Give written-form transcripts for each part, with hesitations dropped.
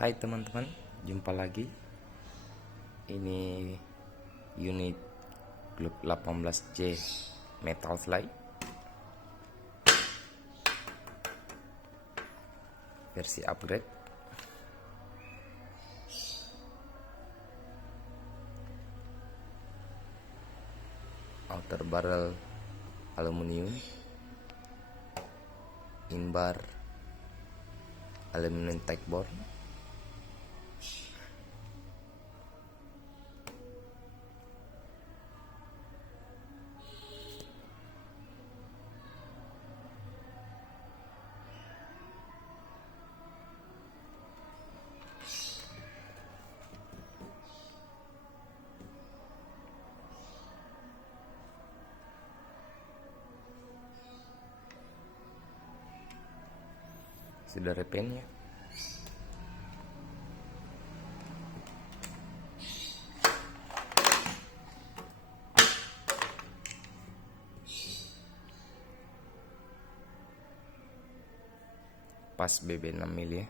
Hai teman-teman, jumpa lagi. Ini unit Glock 18C Metal Fly versi upgrade. Outer barrel aluminium, inbar aluminium tackboard, sudah repennya. Pas BB 6 mili ya,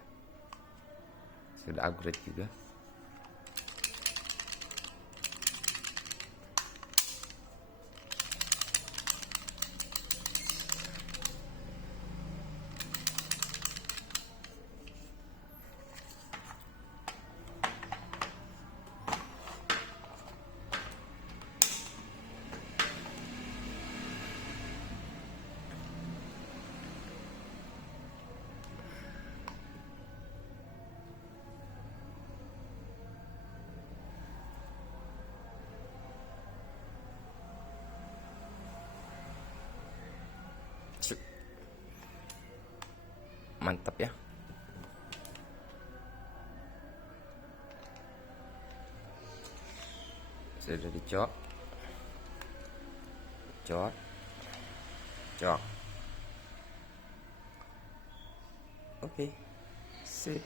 sudah upgrade juga. Mantap ya. Sudah dicok, cok, cok. Oke, sip.